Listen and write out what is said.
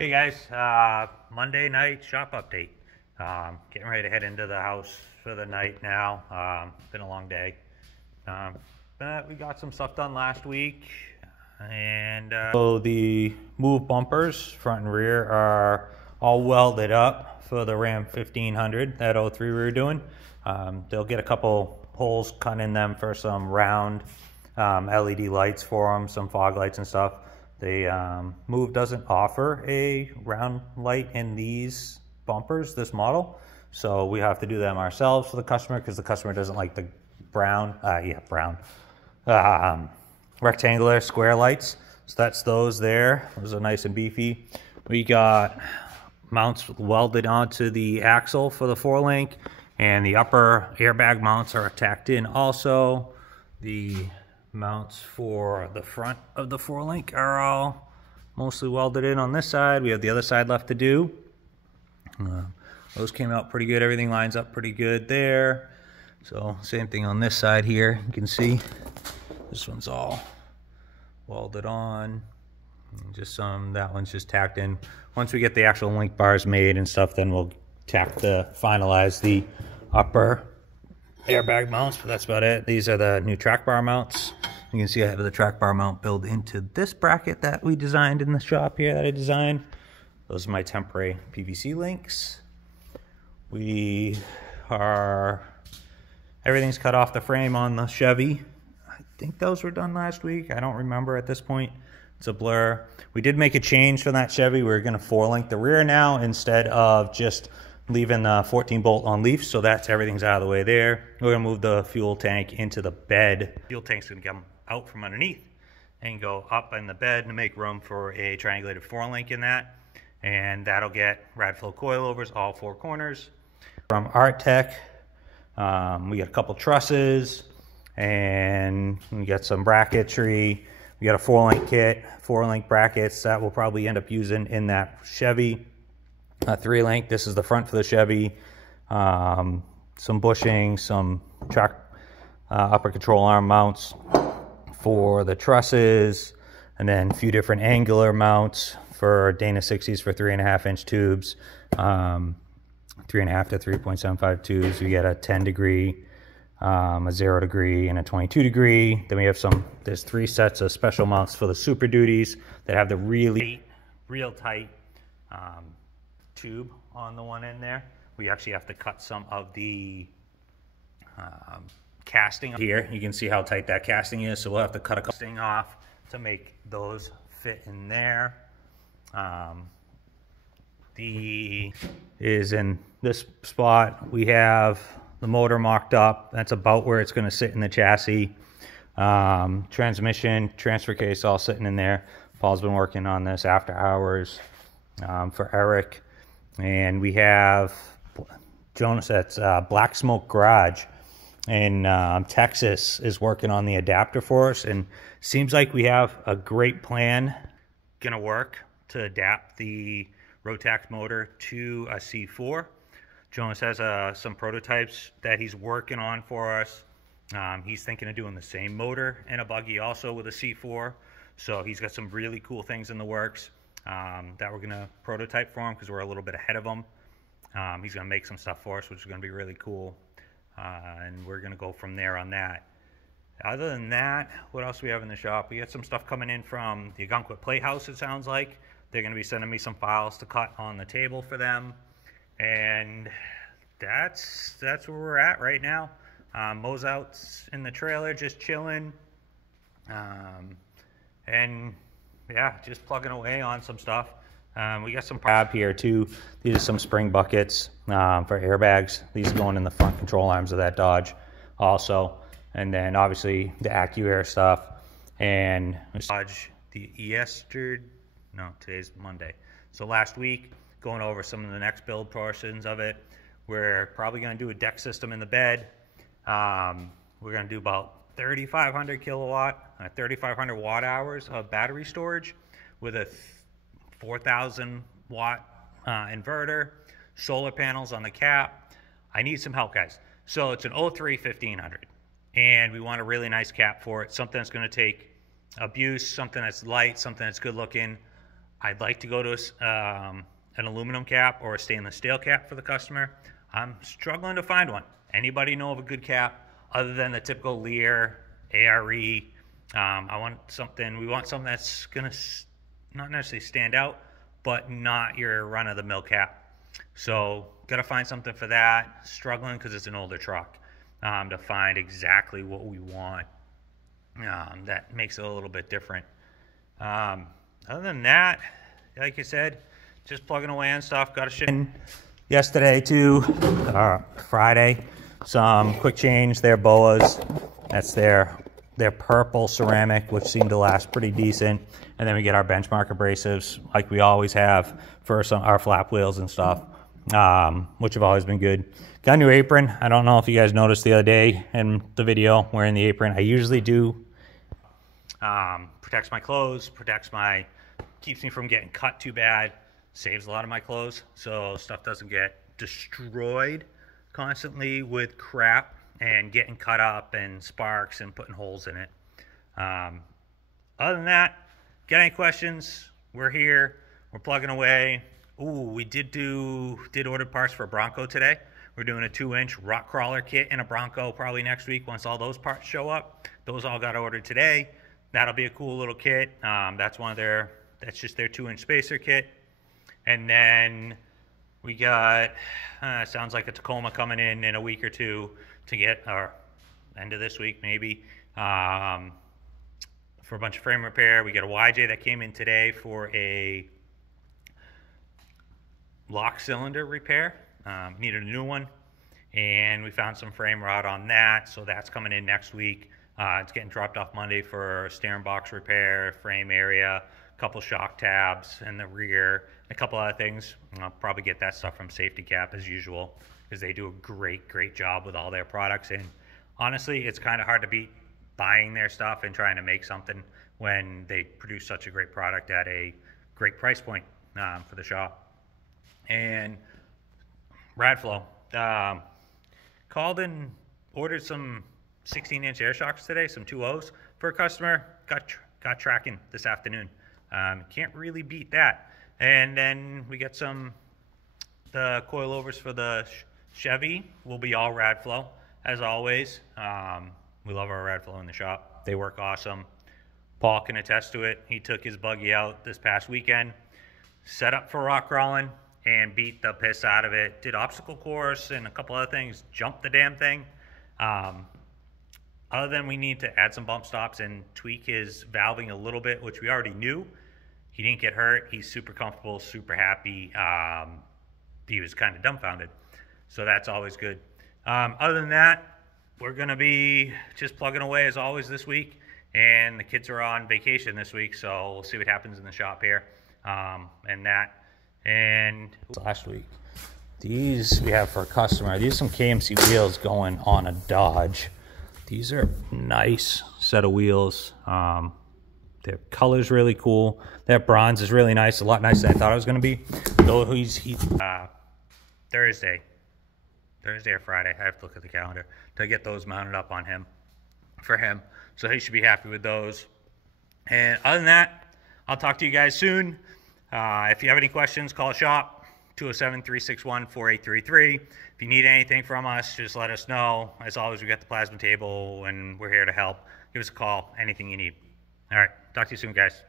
Hey guys, Monday night shop update. Getting ready to head into the house for the night now. Been a long day. But we got some stuff done last week. And so the move bumpers, front and rear, are all welded up for the Ram 1500, that 03 we were doing. They'll get a couple holes cut in them for some round LED lights for them, some fog lights and stuff. The Move doesn't offer a round light in these bumpers, this model, so we have to do them ourselves for the customer because the customer doesn't like the rectangular square lights. So that's those there. Those are nice and beefy. We got mounts welded onto the axle for the 4-link, and the upper airbag mounts are tacked in also. The mounts for the front of the 4-link are all mostly welded in on this side. We have the other side left to do. Those came out pretty good. Everything lines up pretty good there. So same thing on this side here. You can see this one's all welded on. And just that one's just tacked in. Once we get the actual link bars made and stuff, then we'll finalize the upper airbag mounts, but that's about it. These are the new track bar mounts. You can see I have the track bar mount built into this bracket that we designed in the shop here that I designed. Those are my temporary PVC links. Everything's cut off the frame on the Chevy. I think those were done last week. I don't remember at this point. It's a blur. We did make a change from that Chevy. We're gonna 4-link the rear now instead of just leaving the 14 bolt on leaf, so everything's out of the way there. We're gonna move the fuel tank into the bed. Fuel tank's gonna come out from underneath and go up in the bed to make room for a triangulated 4-link in that, and that'll get Radflow coilovers all 4 corners. From Artec, we got a couple trusses, and we got some bracketry. We got a 4-link kit, 4-link brackets that we'll probably end up using in that Chevy. 3-link, this is the front for the Chevy. Some bushing, some upper control arm mounts for the trusses, and then a few different angular mounts for Dana 60s for 3.5-inch tubes, 3.5 to 3.75 tubes. We get a 10 degree, a 0 degree, and a 22 degree. Then we have there's 3 sets of special mounts for the Super Duties that have the real tight tube on the one end there. We actually have to cut some of the casting here. You can see how tight that casting is, so we'll have to cut a casting off to make those fit in there. In this spot we have the motor mocked up. That's about where it's going to sit in the chassis. Transmission, transfer case all sitting in there. Paul's been working on this after hours for Eric. And we have Jonas at Black Smoke Garage in Texas is working on the adapter for us, and seems like we have a great plan gonna work to adapt the Rotax motor to a C4. Jonas has some prototypes that he's working on for us. He's thinking of doing the same motor in a buggy also with a C4, so he's got some really cool things in the works that we're gonna prototype for him because we're a little bit ahead of him. He's gonna make some stuff for us, which is gonna be really cool, and we're gonna go from there on that. Other than that, what else do we have in the shop? We got some stuff coming in from the Ogunquit Playhouse, it sounds like. They're gonna be sending me some files to cut on the table for them, and that's where we're at right now. Mo's out in the trailer just chilling, and yeah, just plugging away on some stuff. We got some tab here too. These are some spring buckets for airbags. These are going in the front control arms of that Dodge also. And then obviously the AccuAir stuff. And Dodge, today's Monday. So last week, going over some of the next build portions of it. We're probably gonna do a deck system in the bed. We're gonna do about 3,500 kilowatt, 3,500 watt hours of battery storage with a 4,000 watt inverter, solar panels on the cap. I need some help, guys. So it's an 03 1500, and we want a really nice cap for it, something that's going to take abuse, something that's light, something that's good looking. I'd like to go to an aluminum cap or a stainless steel cap for the customer. I'm struggling to find one. Anybody know of a good cap other than the typical Lear, ARE? We want something that's gonna not necessarily stand out, but not your run-of-the-mill cap. So gotta find something for that. Struggling because it's an older truck to find exactly what we want. That makes it a little bit different. Other than that, like I said, just plugging away on stuff. Got a ship in yesterday to Friday. Some quick change. Their boas. That's their purple ceramic, which seemed to last pretty decent. And then we get our benchmark abrasives, like we always have for our flap wheels and stuff, which have always been good. Got a new apron. I don't know if you guys noticed the other day in the video wearing the apron. I usually do. Protects my clothes, keeps me from getting cut too bad, saves a lot of my clothes so stuff doesn't get destroyed constantly with crap and getting cut up and sparks and putting holes in it. Other than that, get any questions, we're here, we're plugging away. Ooh, we did order parts for a Bronco today. We're doing a 2-inch rock crawler kit in a Bronco probably next week once all those parts show up. Those all got ordered today. That'll be a cool little kit. That's just their 2-inch spacer kit. And then we got, sounds like a Tacoma coming in a week or two to get, or end of this week maybe, for a bunch of frame repair. We got a YJ that came in today for a lock cylinder repair. Needed a new one. And we found some frame rod on that, so that's coming in next week. It's getting dropped off Monday for steering box repair, frame area, a couple shock tabs in the rear, a couple other things. I'll probably get that stuff from Safety Cap as usual because they do a great job with all their products. And honestly, it's kind of hard to beat buying their stuff and trying to make something when they produce such a great product at a great price point for the shop. And Radflow called and ordered some 16-inch air shocks today, some 2.0s for a customer. Got tracking this afternoon. Can't really beat that. And then we got the coilovers for the Chevy will be all Radflow as always. We love our Radflow in the shop. They work awesome. Paul can attest to it. He took his buggy out this past weekend, set up for rock crawling, and beat the piss out of it. Did obstacle course and a couple other things. Jumped the damn thing. Other than we need to add some bump stops and tweak his valving a little bit, which we already knew. He didn't get hurt. He's super comfortable, super happy. He was kind of dumbfounded. So that's always good. Other than that, we're going to be just plugging away as always this week. And the kids are on vacation this week, so we'll see what happens in the shop here. And last week, these we have for a customer. These are some KMC wheels going on a Dodge. These are nice set of wheels. Their color's really cool. That bronze is really nice, a lot nicer than I thought it was going to be. Though Thursday or Friday, I have to look at the calendar to get those mounted up on him, for him. So he should be happy with those. And other than that, I'll talk to you guys soon. If you have any questions, call the shop. 207-361-4833. If you need anything from us, just let us know. As always, we got the plasma table and we're here to help. Give us a call, anything you need. All right, talk to you soon, guys.